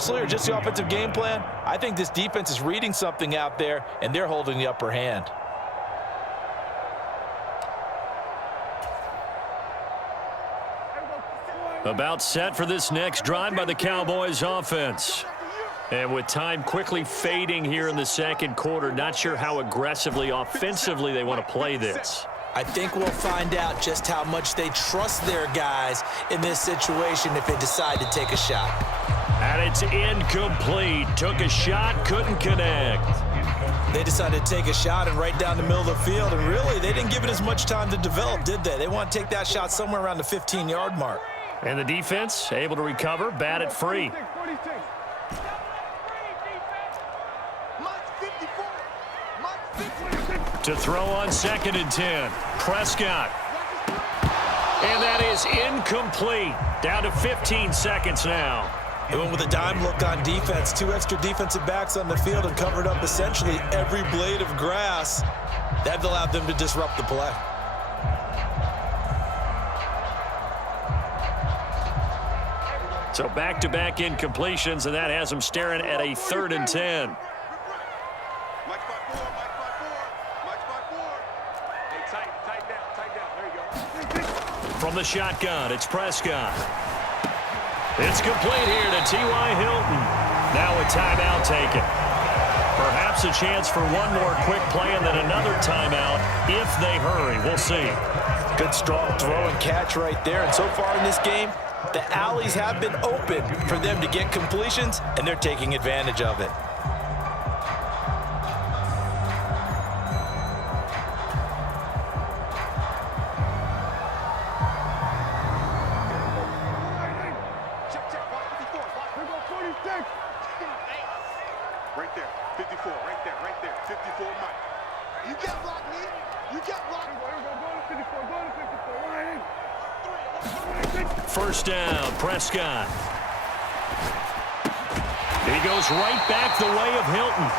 personally or just the offensive game plan, I think this defense is reading something out there, and they're holding the upper hand. About set for this next drive by the Cowboys offense. And with time quickly fading here in the second quarter, not sure how aggressively, offensively they want to play this. I think we'll find out just how much they trust their guys in this situation if they decide to take a shot. And it's incomplete. Took a shot, couldn't connect. They decided to take a shot and right down the middle of the field, and really, they didn't give it as much time to develop, did they? They want to take that shot somewhere around the 15-yard mark. And the defense able to recover, bat it free. To throw on 2nd and 10. Prescott. And that is incomplete. Down to 15 seconds now. They went with a dime look on defense. 2 extra defensive backs on the field and covered up essentially every blade of grass. That allowed them to disrupt the play. So back-to-back incompletions, and that has them staring at a 3rd and 10. From the shotgun, it's Prescott. It's complete here to T.Y. Hilton. Now a timeout taken. Perhaps a chance for one more quick play and then another timeout if they hurry. We'll see. Good strong throw and catch right there. And so far in this game, the alleys have been open for them to get completions, and they're taking advantage of it. Right there, 54, right there, 54, Mike. You got blocked, me. You got blocked. Go to 54, go to 54, First down, Prescott. He goes right back the way of Hilton.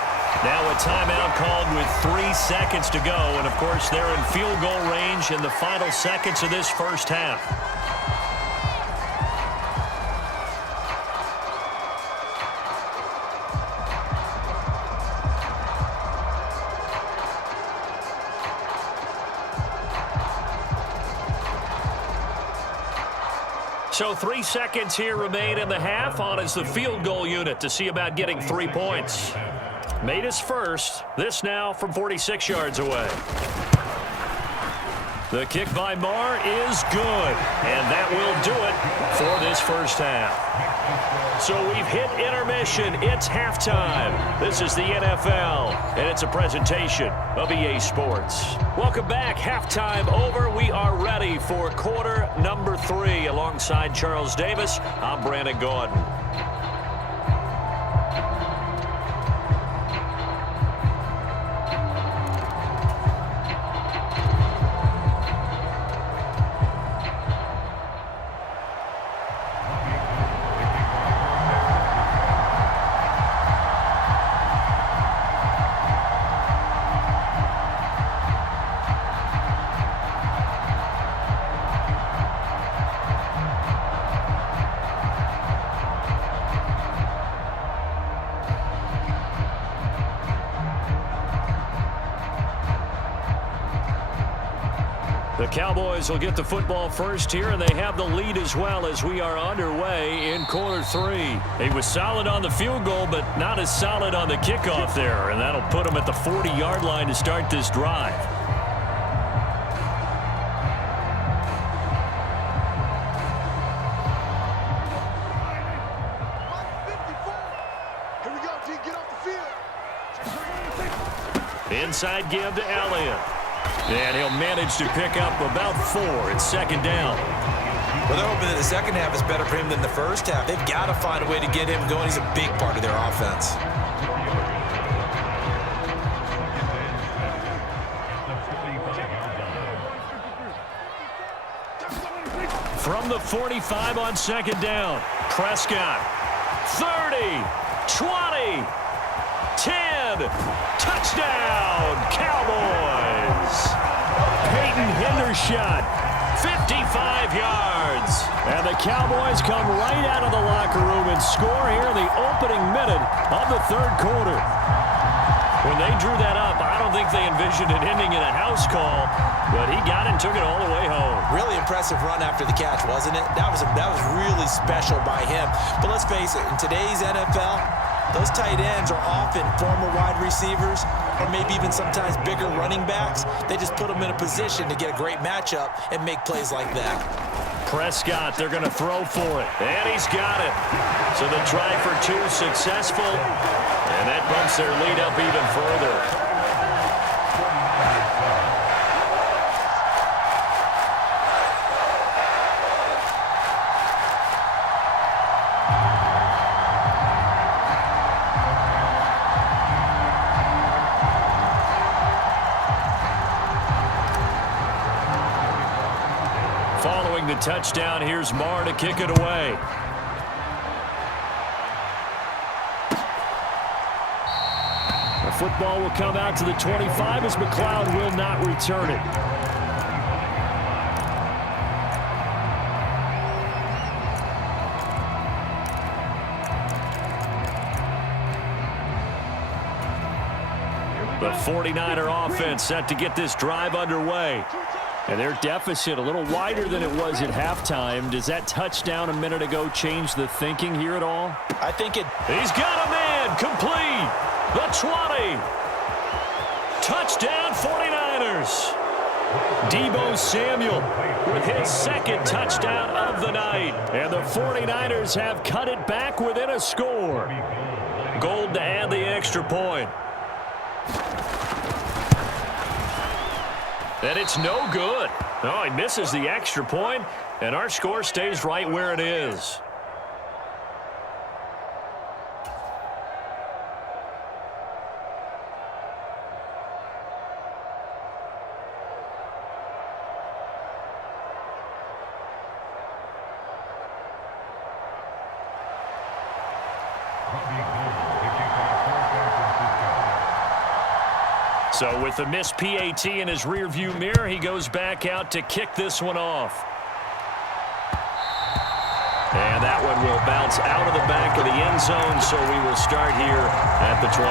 Now a timeout called with 3 seconds to go, and of course they're in field goal range in the final seconds of this first half. So 3 seconds here remain in the half. On is the field goal unit to see about getting 3 points. Made his first. This now from 46 yards away. The kick by Marr is good. And that will do it for this first half. So we've hit intermission. It's halftime. This is the NFL, and it's a presentation of EA Sports. Welcome back. Halftime over. We are ready for quarter number 3. Alongside Charles Davis, I'm Brandon Gordon. The Cowboys will get the football first here, and they have the lead as well as we are underway in quarter 3. He was solid on the field goal, but not as solid on the kickoff there, and that'll put him at the 40-yard line to start this drive. Here we go, G. Get off the field. Inside give to Elliott. And he'll manage to pick up about 4. It's second down. Well, they're hoping that the second half is better for him than the first half. They've got to find a way to get him going. He's a big part of their offense. From the 45 on second down. Prescott. 30. 20. 10. Touchdown, Cowboys. Peyton Hendershot, 55 yards. And the Cowboys come right out of the locker room and score here in the the third quarter. When they drew that up, I don't think they envisioned it ending in a house call, but he got it and took it all the way home. Really impressive run after the catch, wasn't it? That was really special by him. But let's face it, in today's NFL, those tight ends are often former wide receivers or maybe even sometimes bigger running backs. They just put them in a position to get a great matchup and make plays like that. Prescott, they're going to throw for it, and he's got it. So the try for two successful, and that bumps their lead up even further. Following the touchdown, here's Marr to kick it away. The football will come out to the 25 as McLeod will not return it. The 49er offense set to get this drive underway. And their deficit a little wider than it was at halftime. Does that touchdown a minute ago change the thinking here at all? I think it... He's got a man complete. The 20. Touchdown 49ers. Deebo Samuel with his second touchdown of the night. And the 49ers have cut it back within a score. Gold to add the extra point. And it's no good. Oh, he misses the extra point, and our score stays right where it is. So with the missed PAT in his rearview mirror, he goes back out to kick this one off. And that one will bounce out of the back of the end zone, so we will start here at the 25.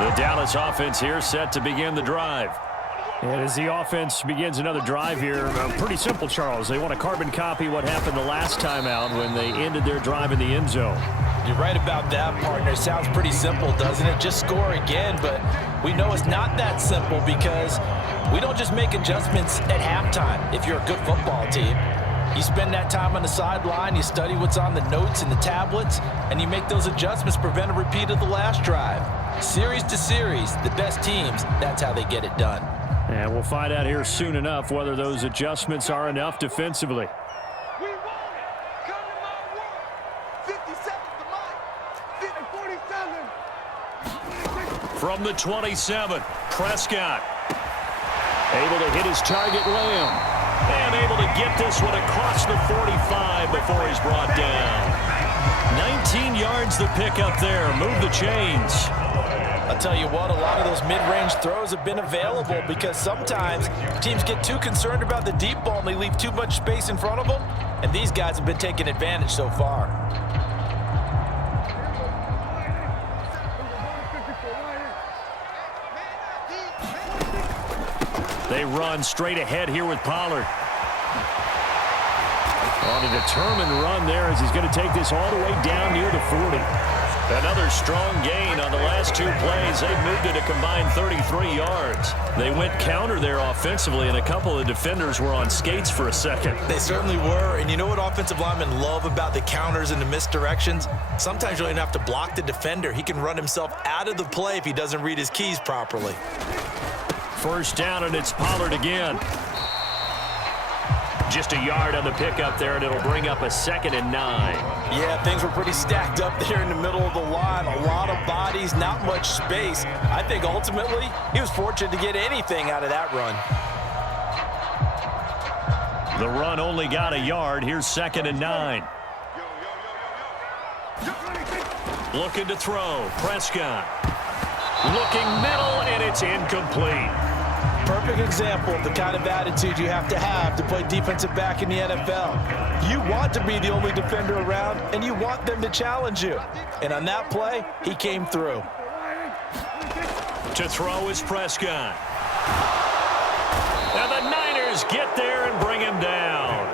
The Dallas offense here set to begin the drive. And as the offense begins another drive here, pretty simple, Charles. They want to carbon copy what happened the last time out when they ended their drive in the end zone. You're right about that, partner. Sounds pretty simple, doesn't it? Just score again, but we know it's not that simple because we don't just make adjustments at halftime if you're a good football team. You spend that time on the sideline, you study what's on the notes and the tablets, and you make those adjustments, prevent a repeat of the last drive. Series to series, the best teams, that's how they get it done. And we'll find out here soon enough whether those adjustments are enough defensively. We want it. Come to my world. 57 to mine. 47. From the 27, Prescott. Able to hit his target, Lamb. And able to get this one across the 45 before he's brought down. 19 yards the pickup there. Move the chains. I'll tell you what, a lot of those mid-range throws have been available because sometimes teams get too concerned about the deep ball and they leave too much space in front of them, and these guys have been taking advantage so far. They run straight ahead here with Pollard. On a determined run there as he's going to take this all the way down near the 40. Another strong gain on the last two plays. They've moved it a combined 33 yards. They went counter there offensively, and a couple of defenders were on skates for a second. They certainly were, and you know what offensive linemen love about the counters and the misdirections? Sometimes you don't even have to block the defender. He can run himself out of the play if he doesn't read his keys properly. First down, and it's Pollard again. Just a yard on the pickup there, and it'll bring up a 2nd and 9. Yeah, things were pretty stacked up there in the middle of the line. A lot of bodies, not much space. I think ultimately he was fortunate to get anything out of that run. The run only got a yard. Here's 2nd and 9. Looking to throw. Prescott. Looking middle, and it's incomplete. Perfect example of the kind of attitude you have to play defensive back in the NFL. You want to be the only defender around, and you want them to challenge you. And on that play, he came through. To throw is Prescott. And the Niners get there and bring him down.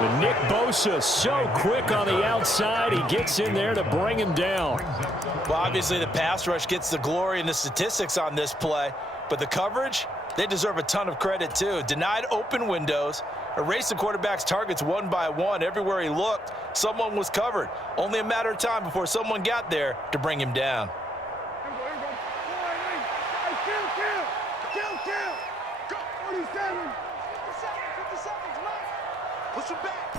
But Nick Bosa so quick on the outside, he gets in there to bring him down. Well, obviously the pass rush gets the glory and the statistics on this play, but the coverage, they deserve a ton of credit too. Denied open windows, erased the quarterback's targets one by one. Everywhere he looked, someone was covered. Only a matter of time before someone got there to bring him down. Push him back.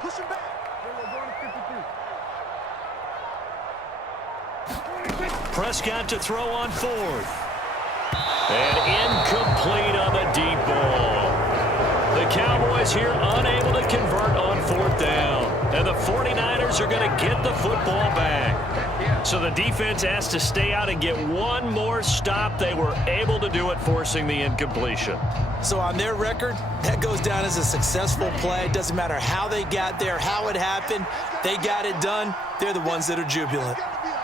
Push him back. Prescott to throw on fourth. And incomplete on the deep ball. The Cowboys here unable to convert on fourth down. And the 49ers are going to get the football back. So the defense has to stay out and get one more stop. They were able to do it, forcing the incompletion. So on their record, that goes down as a successful play. It doesn't matter how they got there, how it happened. They got it done. They're the ones that are jubilant.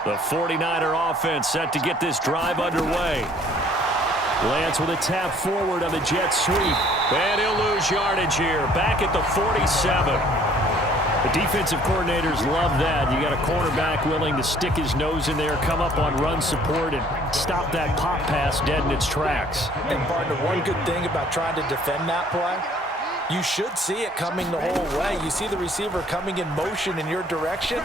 The 49er offense set to get this drive underway. Lance with a tap forward on the jet sweep. And he'll lose yardage here. Back at the 47. The defensive coordinators love that. You got a cornerback willing to stick his nose in there, come up on run support, and stop that pop pass dead in its tracks. And, partner, one good thing about trying to defend that play, you should see it coming the whole way. You see the receiver coming in motion in your direction.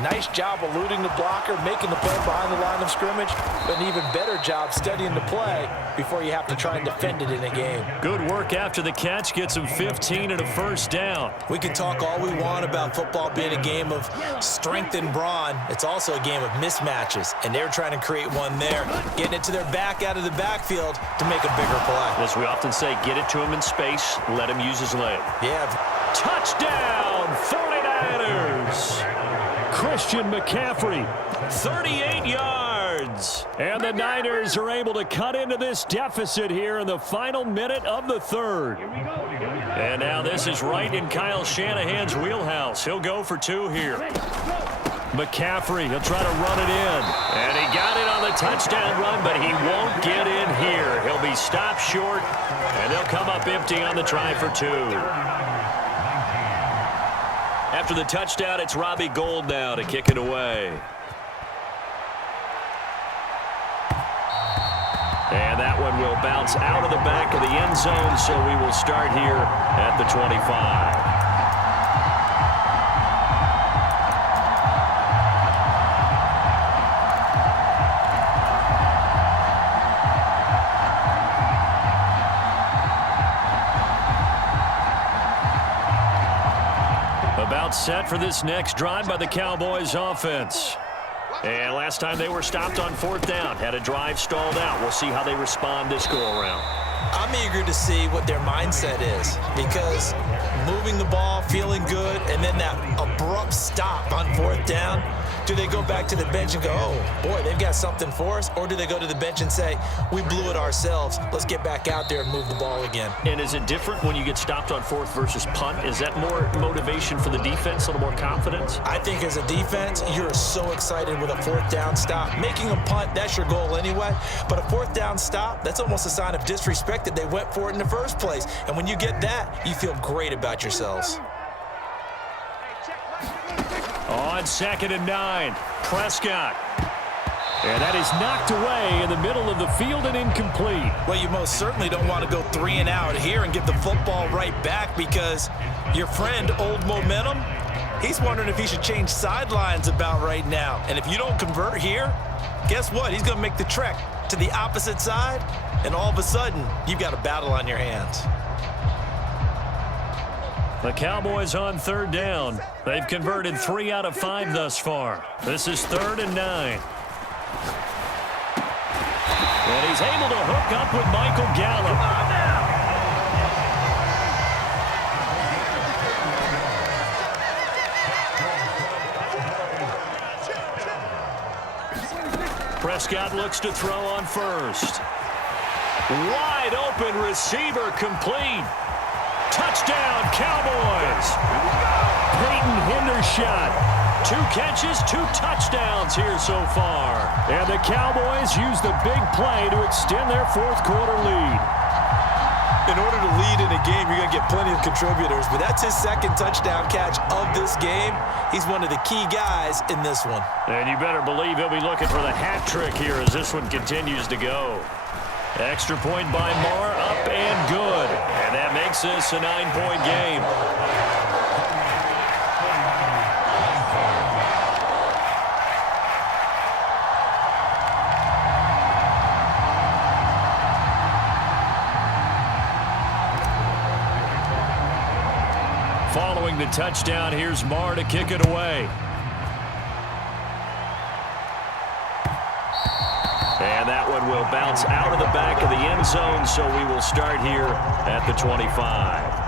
Nice job eluding the blocker, making the play behind the line of scrimmage, but an even better job studying the play before you have to try and defend it in a game. Good work after the catch, gets him 15 and a first down. We can talk all we want about football being a game of strength and brawn. It's also a game of mismatches, and they're trying to create one there, getting it to their back out of the backfield to make a bigger play. As we often say, get it to him in space, let him use his leg. Yeah. Touchdown, 49ers! Christian McCaffrey, 38 yards. And the Niners are able to cut into this deficit here in the final minute of the third. And now this is right in Kyle Shanahan's wheelhouse. He'll go for two here. McCaffrey, he'll try to run it in. And he got it on the touchdown run, but he won't get in here. He'll be stopped short, and they'll come up empty on the try for two. After the touchdown, it's Robbie Gould now to kick it away. And that one will bounce out of the back of the end zone, so we will start here at the 25. About set for this next drive by the Cowboys offense. And last time they were stopped on fourth down, had a drive stalled out. We'll see how they respond this go-around. I'm eager to see what their mindset is, because moving the ball, feeling good, and then that abrupt stop on fourth down, do they go back to the bench and go, oh, boy, they've got something for us? Or do they go to the bench and say, we blew it ourselves, let's get back out there and move the ball again? And is it different when you get stopped on fourth versus punt? Is that more motivation for the defense, a little more confidence? I think as a defense, you're so excited with a fourth down stop. Making a punt, that's your goal anyway. But a fourth down stop, that's almost a sign of disrespect that they went for it in the first place. And when you get that, you feel great about yourselves. On 2nd and 9, Prescott. And that is knocked away in the middle of the field and incomplete. Well, you most certainly don't want to go 3 and out here and get the football right back, because your friend, Old Momentum, he's wondering if he should change sidelines about right now. And if you don't convert here, guess what? He's going to make the trek to the opposite side, and all of a sudden, you've got a battle on your hands. The Cowboys on 3rd down. They've converted 3 out of 5 thus far. This is 3rd and 9. And he's able to hook up with Michael Gallup. Prescott looks to throw on first. Wide open receiver complete. Touchdown, Cowboys. Peyton Hendershot. 2 catches, 2 touchdowns here so far. And the Cowboys use the big play to extend their fourth quarter lead. In order to lead in a game, you're going to get plenty of contributors, but that's his second touchdown catch of this game. He's one of the key guys in this one. And you better believe he'll be looking for the hat trick here as this one continues to go. Extra point by Marr, up and good. And that makes this a 9-point game. Following the touchdown, here's Marr to kick it away. And that one will bounce out of the back of the end zone, so we will start here at the 25.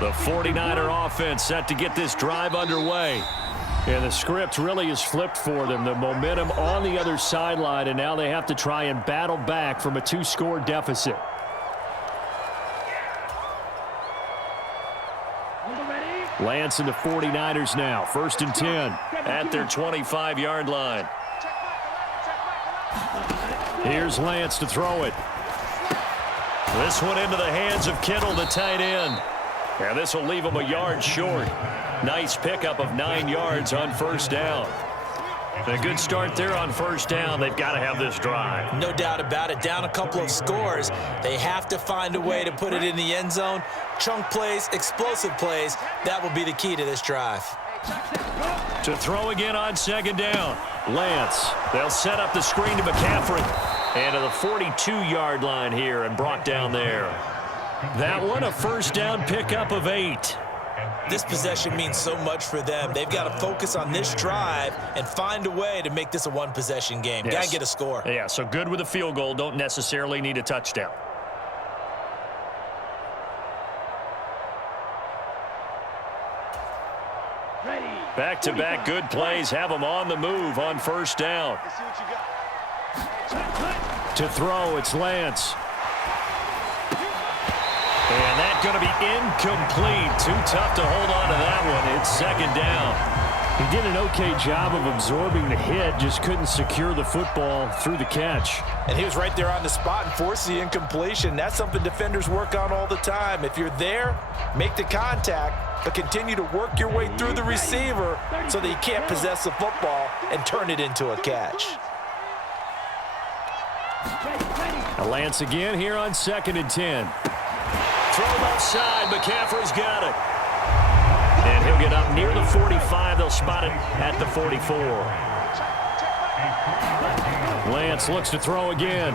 The 49er offense set to get this drive underway. And the script really is flipped for them. The momentum on the other sideline, and now they have to try and battle back from a 2-score deficit. Lance and the 49ers now. 1st and 10 at their 25-yard line. Here's Lance to throw it. This one into the hands of Kittle, the tight end. And this will leave him a yard short. Nice pickup of 9 yards on 1st down. A good start there on 1st down. They've got to have this drive. No doubt about it. Down a couple of scores. They have to find a way to put it in the end zone. Chunk plays, explosive plays. That will be the key to this drive. To throw again on 2nd down. Lance. They'll set up the screen to McCaffrey. And to the 42-yard line here and brought down there. That one a 1st down pickup of 8. This possession means so much for them. They've got to focus on this drive and find a way to make this a one-possession game. Yes. Got to get a score. Yeah, so good with a field goal. Don't necessarily need a touchdown. Back-to-back good plays have them on the move on 1st down. To throw, it's Lance. And that's going to be incomplete. Too tough to hold on to that one. It's 2nd down. He did an okay job of absorbing the hit, just couldn't secure the football through the catch. And he was right there on the spot and forced the incompletion. That's something defenders work on all the time. If you're there, make the contact, but continue to work your way through the receiver so that you can't possess the football and turn it into a catch. Lance again here on 2nd and 10. Throw left side. McCaffrey's got it. And he'll get up near the 45. They'll spot it at the 44. Lance looks to throw again.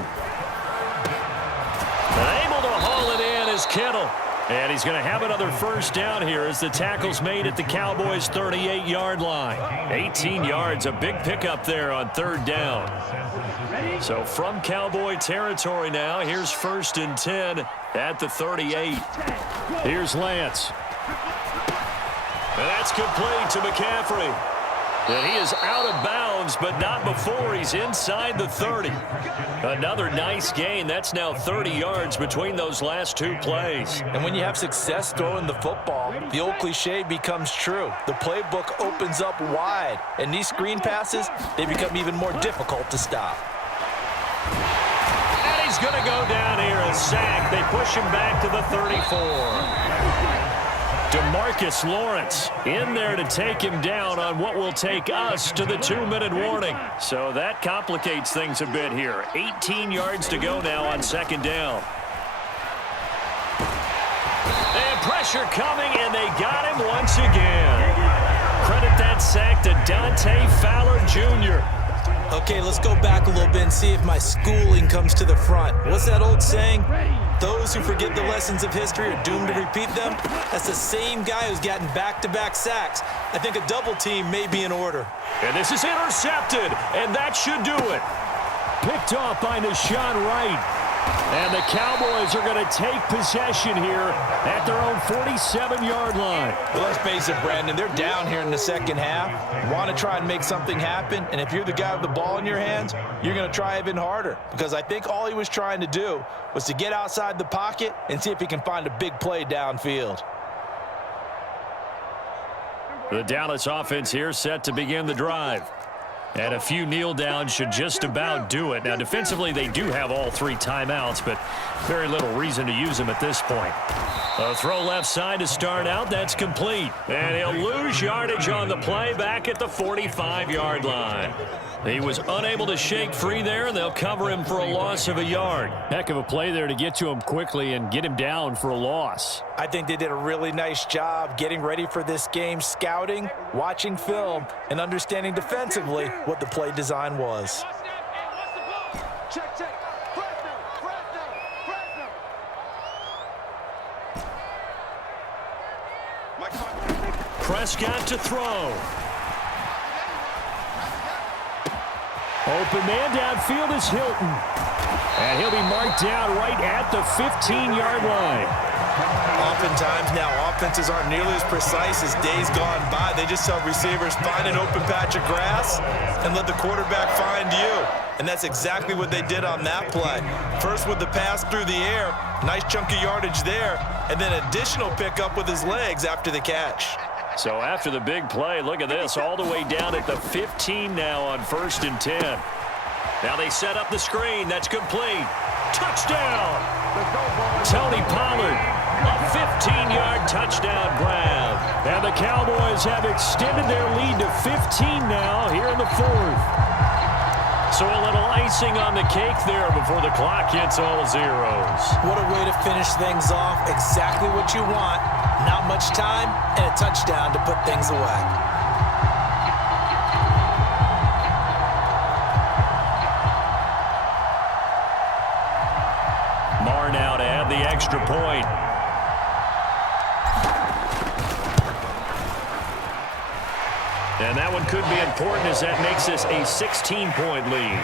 Able to haul it in is Kittle. And he's going to have another 1st down here as the tackle's made at the Cowboys' 38-yard line. 18 yards, a big pickup there on 3rd down. So from Cowboy territory now, here's 1st and 10 at the 38. Here's Lance. And that's complete to McCaffrey. And he is out of bounds, but not before he's inside the 30. Another nice gain. That's now 30 yards between those last 2 plays. And when you have success throwing the football, the old cliche becomes true. The playbook opens up wide, and these screen passes, they become even more difficult to stop. And he's going to go down here, a sack. They push him back to the 34. DeMarcus Lawrence in there to take him down on what will take us to the 2-minute warning. So that complicates things a bit here. 18 yards to go now on 2nd down. And pressure coming, and they got him once again. Credit that sack to Dante Fowler Jr. Okay, let's go back a little bit and see if my schooling comes to the front. What's that old saying? Those who forget the lessons of history are doomed to repeat them. That's the same guy who's gotten back-to-back sacks. I think a double team may be in order. And this is intercepted, and that should do it. Picked off by Deshaun Wright. And the Cowboys are going to take possession here at their own 47-yard line. Well, let's face it, Brandon, they're down here in the second half. Want to try and make something happen, and if you're the guy with the ball in your hands, you're going to try even harder, because I think all he was trying to do was to get outside the pocket and see if he can find a big play downfield. The Dallas offense here set to begin the drive. And a few kneel downs should just about do it. Now, defensively, they do have all 3 timeouts, but very little reason to use them at this point. A throw left side to start out. That's complete. And he'll lose yardage on the play back at the 45-yard line. He was unable to shake free there, and they'll cover him for a loss of a yard. Heck of a play there to get to him quickly and get him down for a loss. I think they did a really nice job getting ready for this game, scouting, watching film, and understanding defensively what the play design was. Check, check. Prescott to throw. Open man downfield is Hilton. And he'll be marked down right at the 15-yard line. Oftentimes now, offenses aren't nearly as precise as days gone by. They just tell receivers, find an open patch of grass and let the quarterback find you. And that's exactly what they did on that play. First with the pass through the air, nice chunk of yardage there, and then additional pickup with his legs after the catch. So after the big play, look at this, all the way down at the 15 now on 1st and 10. Now they set up the screen. That's complete. Touchdown! Tony Pollard, a 15-yard touchdown grab. And the Cowboys have extended their lead to 15 now here in the 4th. So a little icing on the cake there before the clock hits all zeros. What a way to finish things off. Exactly what you want. Not much time and a touchdown to put things away. Marr now to add the extra point. And that one could be important as that makes this a 16-point lead.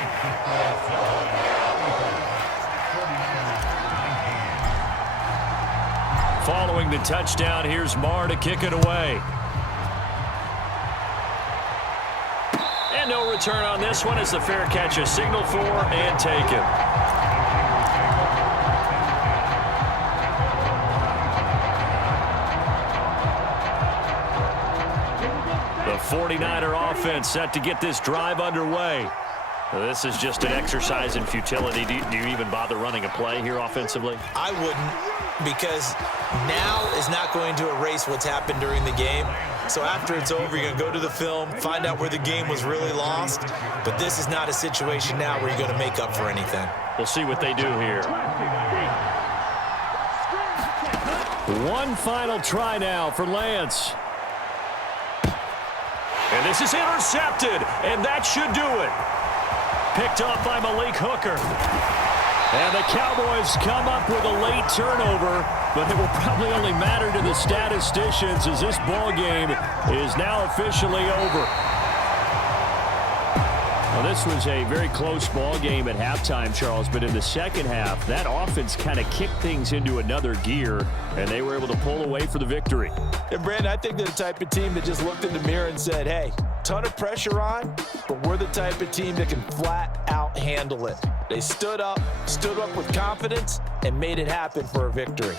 Following the touchdown, here's Marr to kick it away. And no return on this one as the fair catch is signaled for and taken. The 49er offense set to get this drive underway. This is just an exercise in futility. Do you even bother running a play here offensively? I wouldn't, because now is not going to erase what's happened during the game. So after it's over, you're going to go to the film, find out where the game was really lost. But this is not a situation now where you're going to make up for anything. We'll see what they do here. One final try now for Lance. And this is intercepted, and that should do it. Picked off by Malik Hooker. And the Cowboys come up with a late turnover, but it will probably only matter to the statisticians as this ball game is now officially over. Well, this was a very close ball game at halftime, Charles, but in the second half, that offense kind of kicked things into another gear, and they were able to pull away for the victory. And, Brandon, I think they're the type of team that just looked in the mirror and said, hey, ton of pressure on, but we're the type of team that can flat out handle it. They stood up with confidence, and made it happen for a victory.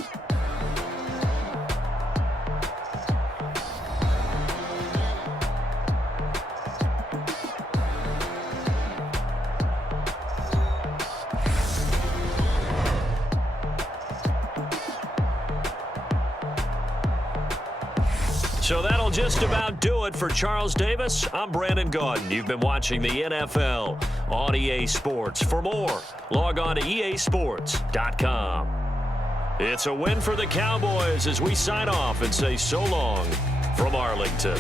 So that'll just about do it for Charles Davis. I'm Brandon Gaudin. You've been watching the NFL on EA Sports. For more, log on to easports.com. It's a win for the Cowboys as we sign off and say so long from Arlington.